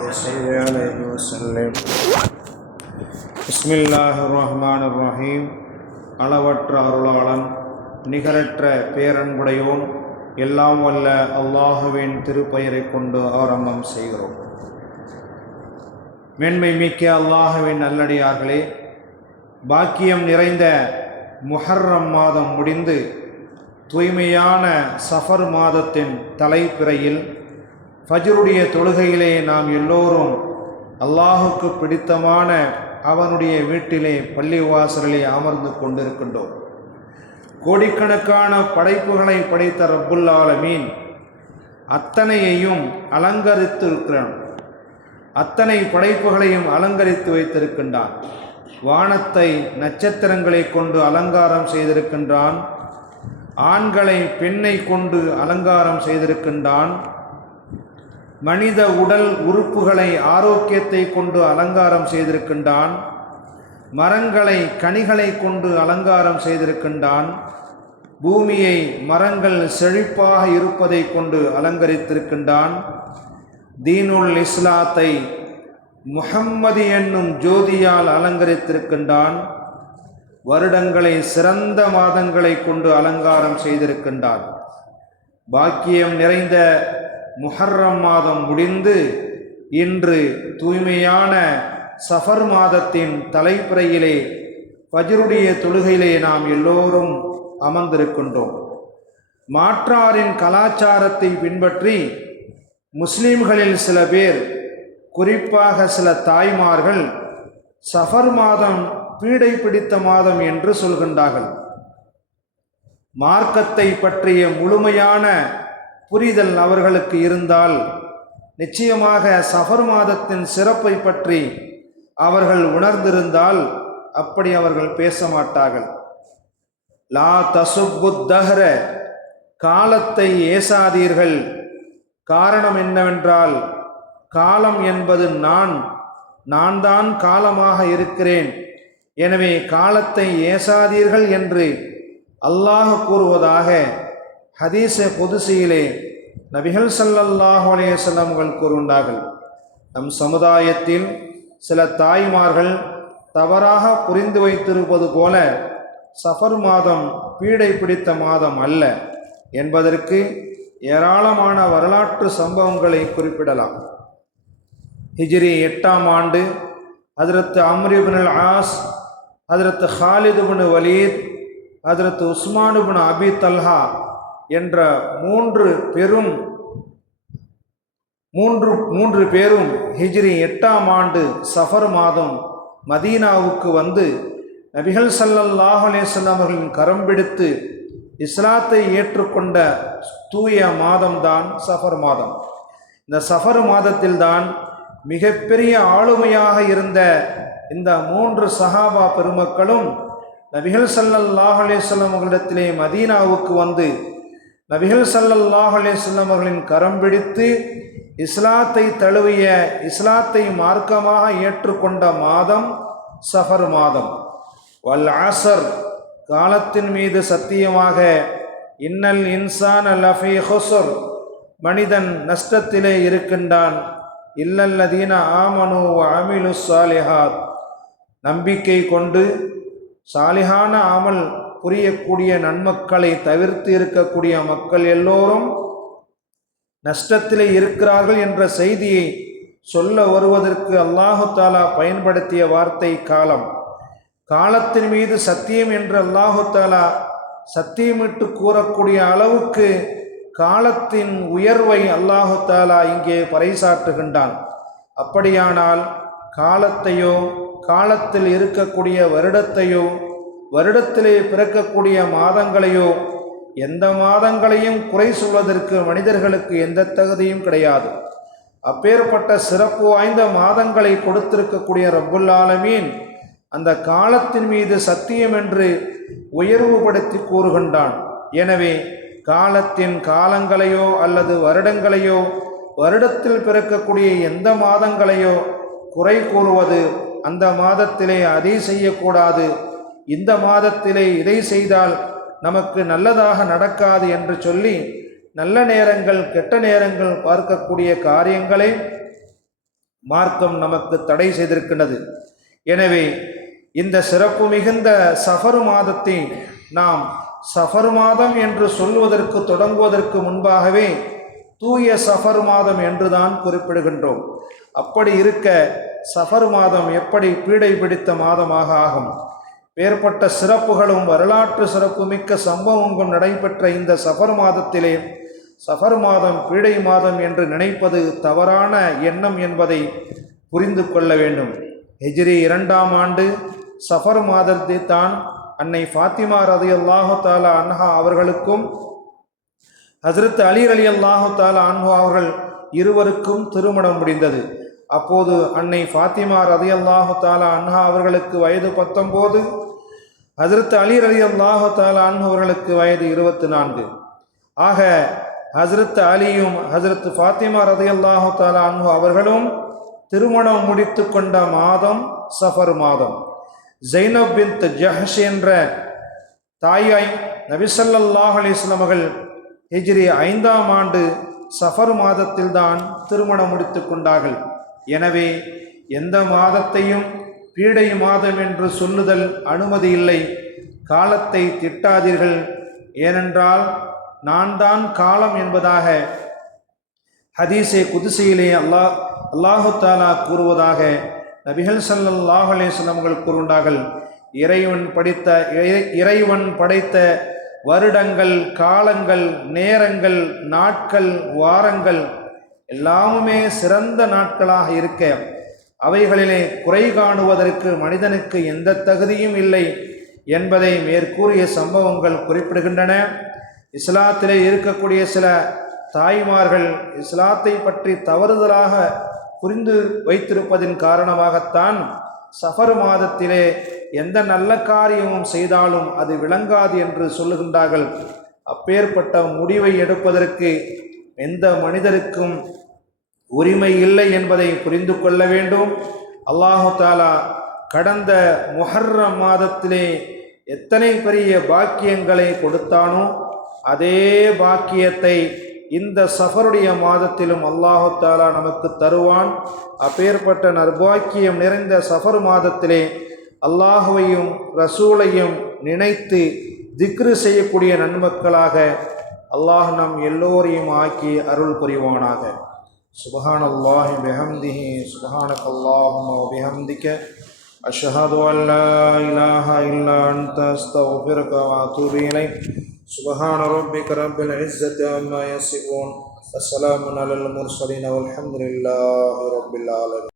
وصل عليه وسلم بسم الله الرحمن الرحيم அளவற்ற அருளாளன் நிகரற்ற பேரன்புடையோன் எல்லாம் வல்ல அல்லாஹுவின் திருப்பெயரை கொண்டு ஆரம்பம் செய்கிறோம் மேன்மை மிக்க அல்லாஹுவின் நல்லடியார்களே பாக்கியம் நிறைந்த முஹர்ரம் மாதம் முடிந்து தூய்மையான சஃபர் மாதத்தின் தலைப்பிறையில் ஃபஜருடைய தொழுகையிலே நாம் எல்லோரும் அல்லாஹுக்கு பிடித்தமான அவனுடைய வீட்டிலே பள்ளிவாசலிலே அமர்ந்து கொண்டிருக்கின்றோம். கோடிக்கணக்கான படைப்புகளை படைத்த ரப்புல் ஆலமீன் அத்தனையையும் அலங்கரித்திருக்கிறான். அத்தனை படைப்புகளையும் அலங்கரித்து வைத்திருக்கின்றான். வானத்தை நட்சத்திரங்களை கொண்டு அலங்காரம் செய்திருக்கின்றான். ஆண்களை பெண்ணை கொண்டு அலங்காரம் செய்திருக்கின்றான். மனித உடல் உறுப்புகளை ஆரோக்கியத்தை கொண்டு அலங்காரம் செய்திருக்கின்றான். மரங்களை கனிகளை கொண்டு அலங்காரம் செய்திருக்கின்றான். பூமியை மரங்கள் செழிப்பாக இருப்பதை கொண்டு அலங்கரித்திருக்கின்றான். தீனுல் இஸ்லாத்தை முஹம்மது என்னும் ஜோதியால் அலங்கரித்திருக்கின்றான். வருடங்களை சிறந்த மாதங்களை கொண்டு அலங்காரம் செய்திருக்கின்றான். பாக்கியம் நிறைந்த முஹர்ரம் மாதம் முடிந்து இன்று தூய்மையான சஃபர் மாதத்தின் தலைப்புறையிலே பஜருடைய தொழுகையிலே நாம் எல்லோரும் அமர்ந்திருக்கின்றோம். மாற்றாரின் கலாச்சாரத்தை பின்பற்றி முஸ்லீம்களில் சில பேர் குறிப்பாக சில தாய்மார்கள் சஃபர் மாதம் பீடை பிடித்த மாதம் என்று சொல்கின்றார்கள். மார்க்கத்தை பற்றிய முழுமையான புரிதல் அவர்களுக்கு இருந்தால் நிச்சயமாக சஃபர் மாதத்தின் சிறப்பை பற்றி அவர்கள் உணர்ந்திருந்தால் அப்படி அவர்கள் பேச மாட்டார்கள். லா தசுகுத்தஹர காலத்தை ஏசாதீர்கள். காரணம் என்னவென்றால் காலம் என்பது நான் நான் தான் காலமாக இருக்கிறேன். எனவே காலத்தை ஏசாதீர்கள் என்று அல்லாஹ் கூறுவதாக ஹதீஸ பொதுசியிலே நபிகள் சல்லல்லாஹு அலையசல்லம்கள் கூறுண்டார்கள் நம் சமுதாயத்தில் சில தாய்மார்கள் தவறாக புரிந்து வைத்திருப்பது போல சஃபர் மாதம் பீடை பிடித்த மாதம் அல்ல என்பதற்கு ஏராளமான வரலாற்று சம்பவங்களை குறிப்பிடலாம். ஹிஜ்ரி எட்டாம் ஆண்டு ஹதரத்து அம்ரிபின் ஆஸ் ஹதரத்து ஹாலிதுபின் வலீத் ஹதரத்து உஸ்மானுபின் அபி தல்ஹா என்ற மூன்று பெரும் மூன்று மூன்று பேரும் ஹிஜ்ரி எட்டாம் ஆண்டு சஃபர் மாதம் மதீனாவுக்கு வந்து நபிகள் சல்லல்லாஹ் அலேசல்லம் அவர்களின் கரம் பிடித்து இஸ்லாத்தை ஏற்றுக்கொண்ட தூய மாதம்தான் சஃபர் மாதம். இந்த சஃபர் மாதத்தில்தான் மிகப்பெரிய ஆளுமையாக இருந்த இந்த மூன்று சஹாபா பெருமக்களும் நபிகள் சல்லல்லாஹ் அலேசல்லம் அவர்களிடத்திலே மதீனாவுக்கு வந்து நபிகள் சல்லல்லாஹ் அலேஸ்லம் அவர்களின் கரம் பிடித்து இஸ்லாத்தை தழுவிய இஸ்லாத்தை மார்க்கமாக ஏற்றுக்கொண்ட மாதம் சஃபர் மாதம். வல் ஆசர் காலத்தின் மீது சத்தியமாக இன்னல் இன்சான் லஃபி ஹொசர் மனிதன் நஷ்டத்திலே இருக்கின்றான். இல்லல்லதீன ஆமனு அமிலு சாலிஹாத் நம்பிக்கை கொண்டு சாலிஹான அமல் புரியக்கூடிய நன்மக்களை தவிர்த்து இருக்கக்கூடிய மக்கள் எல்லோரும் நஷ்டத்திலே இருக்கிறார்கள் என்ற செய்தியை சொல்ல வருவதற்கு அல்லாஹு தாலா பயன்படுத்திய வார்த்தை காலம். காலத்தின் மீது சத்தியம் என்று அல்லாஹு தாலா சத்தியமிட்டு கூறக்கூடிய அளவுக்கு காலத்தின் உயர்வை அல்லாஹு தாலா இங்கே பறைசாற்றுகின்றான். அப்படியானால் காலத்தையோ காலத்தில் இருக்கக்கூடிய வருடத்தையோ வருடத்திலே பிறக்கக்கூடிய மாதங்களையோ எந்த மாதங்களையும் குறை சொல்வதற்கு மனிதர்களுக்கு எந்த தகுதியும் கிடையாது. அப்பேற்பட்ட சிறப்பு வாய்ந்த மாதங்களை கொடுத்திருக்கக்கூடிய ரப்புல் ஆலமீன் அந்த காலத்தின் மீது சத்தியம் என்று உயர்வுபடுத்தி கூறுகின்றான். எனவே காலத்தின் காலங்களையோ அல்லது வருடங்களையோ வருடத்தில் பிறக்கக்கூடிய எந்த மாதங்களையோ குறை கூறுவது அந்த மாதத்திலே அதை செய்யக்கூடாது. இந்த மாதத்திலே இதை செய்தால் நமக்கு நல்லதாக நடக்காது என்று சொல்லி நல்ல நேரங்கள் கெட்ட நேரங்கள் பார்க்கக்கூடிய காரியங்களை மார்க்கம் நமக்கு தடை செய்திருக்கின்றது. எனவே இந்த சிறப்பு மிகுந்த சஃபர் மாதத்தை நாம் சஃபர் மாதம் என்று சொல்வதற்கு தொடங்குவதற்கு முன்பாகவே தூய சஃபர் மாதம் என்றுதான் குறிப்பிடுகின்றோம். அப்படி இருக்க சஃபர் மாதம் எப்படி பீடை பிடித்த மாதமாக ஆகும்? வேறுபட்ட சிறப்புகளும் வரலாற்று சிறப்புமிக்க சம்பவங்களும் நடைபெற்ற இந்த சஃபர் மாதத்திலே சஃபர் மாதம் பீடை மாதம் என்று நினைப்பது தவறான எண்ணம் என்பதை புரிந்து கொள்ள வேண்டும். ஹெஜ்ரி இரண்டாம் ஆண்டு சஃபர் மாதத்தை தான் அன்னை ஃபாத்திமா ரதி அல்லாஹு தாலா அன்ஹா அவர்களுக்கும் ஹசரத் அலி அலி அல்லாஹு தாலா அன்ஹா அவர்கள் இருவருக்கும் திருமணம் முடிந்தது. அப்போது அன்னை ஃபாத்திமா ரதி அல்லாஹு தாலா அன்ஹா அவர்களுக்கு வயது பத்தொம்போது ஹசரத் அலி அலி அல்லாஹு தாலா அவர்களுக்கு வயது இருபத்தி நான்கு ஆக ஹசரத் அலியும் ஹசரத் ஃபாத்திமா ரதி அல்லாஹு தாலா அவர்களும் திருமணம் முடித்து கொண்ட மாதம் சஃபர் மாதம். ஜெய்னப் பின் ஜஹஷ் என்ற தாயாய் நபிசல்லாஹ் அலிஸ்லாம் அவர்கள் ஹிஜ்ரி ஐந்தாம் ஆண்டு சஃபர் மாதத்தில்தான் திருமணம் முடித்து கொண்டார்கள். எனவே எந்த மாதத்தையும் பீடை மாதம் என்று சொல்லுதல் அனுமதி இல்லை. காலத்தை திட்டாதீர்கள். ஏனென்றால் நான் தான் காலம் என்பதாக ஹதீஸே குதிசையிலே அல்லாஹ் அல்லாஹு தாலா கூறுவதாக நபிகள் சல்லாஹ் அலைஹி வஸல்லம் அவர்கள் இறைவன் படித்த இறை- இறைவன் படைத்த வருடங்கள் காலங்கள் நேரங்கள் நாட்கள் வாரங்கள் எல்லாமுமே சிறந்த நாட்களாக இருக்க அவைகளிலே குறை காணுவதற்கு மனிதனுக்கு எந்த தகுதியும் இல்லை என்பதை மேற்கூறிய சம்பவங்கள் குறிப்பிடுகின்றன. இஸ்லாத்திலே இருக்கக்கூடிய சில தாய்மார்கள் இஸ்லாத்தை பற்றி தவறுதலாக புரிந்து வைத்திருப்பதின் காரணமாகத்தான் சஃபர் மாதத்திலே எந்த நல்ல காரியமும் செய்தாலும் அது விளங்காது என்று சொல்லுகின்றார்கள். அப்பேற்பட்ட முடிவை எடுப்பதற்கு எந்த மனிதருக்கும் உரிமை இல்லை என்பதை புரிந்து கொள்ள வேண்டும். அல்லாஹு தாலா கடந்த முஹர்ரம் மாதத்திலே எத்தனை பெரிய பாக்கியங்களை கொடுத்தானோ அதே பாக்கியத்தை இந்த சஃபருடைய மாதத்திலும் அல்லாஹு தாலா நமக்கு தருவான். அப்பேற்பட்ட நர்பாக்கியம் நிறைந்த சஃபர் மாதத்திலே அல்லாஹுவையும் ரசூலையும் நினைத்து திக்ரு செய்யக்கூடிய நன்மக்களாக அல்லாஹ் நம் எல்லோரையும் ஆக்கி அருள் புரிவானாக. سبحان الله بحمده سبحانك اللهم وبحمدك أشهد أن لا إله إلا أنت أستغفرك وأتوب إليك سبحان ربك رب العزة عما يصفون السلام على المرسلين والحمد لله رب العالمين